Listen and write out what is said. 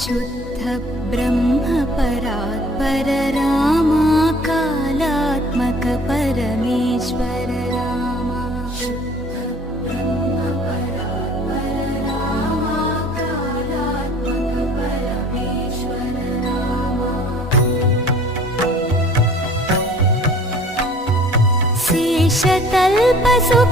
शुद्ध ब्रह्म परात्पर रामा कालात्मक परमेश्वर रामा शुद्ध ब्रह्म परात्पर रामा कालात्मक परमेश्वर रामा शेषतल्प सुख